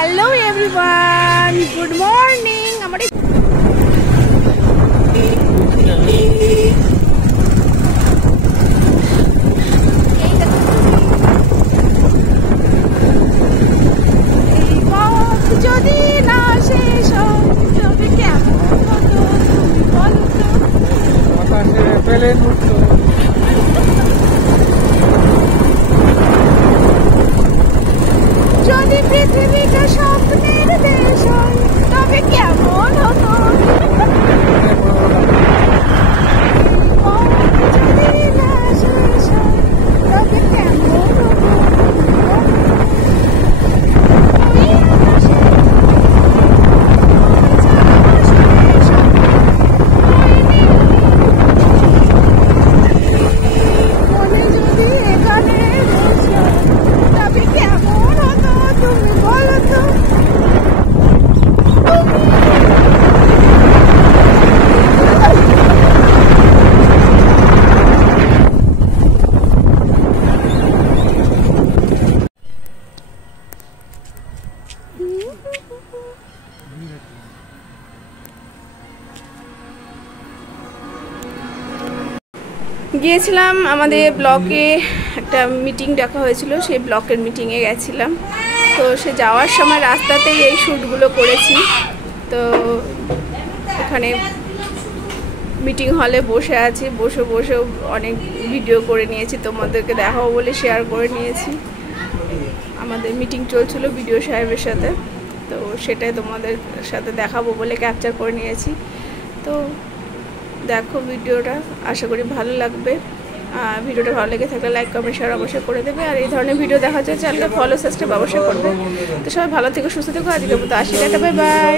Hello everyone, good morning. আমার যদি না শেষ তবে কেমন হতো তুমি বলো তো। আকাশে প্লেন উঠতো। যদি পৃথিবীটা স্বপ্নের দেশ হয় তবে কেমন হতো। যদি না শেষ হয় তবে কেমন হতো। গিয়েছিলাম আমাদের ব্লকে একটা মিটিং ডাকা হয়েছিল, সেই ব্লকের মিটিংয়ে গেছিলাম। তো সে যাওয়ার সময় রাস্তাতেই এই শ্যুটগুলো করেছি। তো ওখানে মিটিং হলে বসে আছি, বসেও অনেক ভিডিও করে নিয়েছি, তোমাদেরকে দেখাবো বলে শেয়ার করে নিয়েছি। আমাদের মিটিং চলছিল বিডিও সাহেবের সাথে, তো সেটাই তোমাদের সাথে দেখাবো বলে ক্যাপচার করে নিয়েছি। তো দেখো ভিডিওটা, আশা করি ভালো লাগবে। ভিডিওটা ভালো লেগে থাকলে লাইক কমেন্ট শেয়ার অবশ্যই করে দেবে। আর এই ধরনের ভিডিও দেখার জন্য চ্যানেলটা ফলো সাবস্ক্রাইব অবশ্যই করবে। তো সবাই ভালো থেকো, সুস্থ থেকো। আজকের মতো আসি, টাটা, বাই বাই।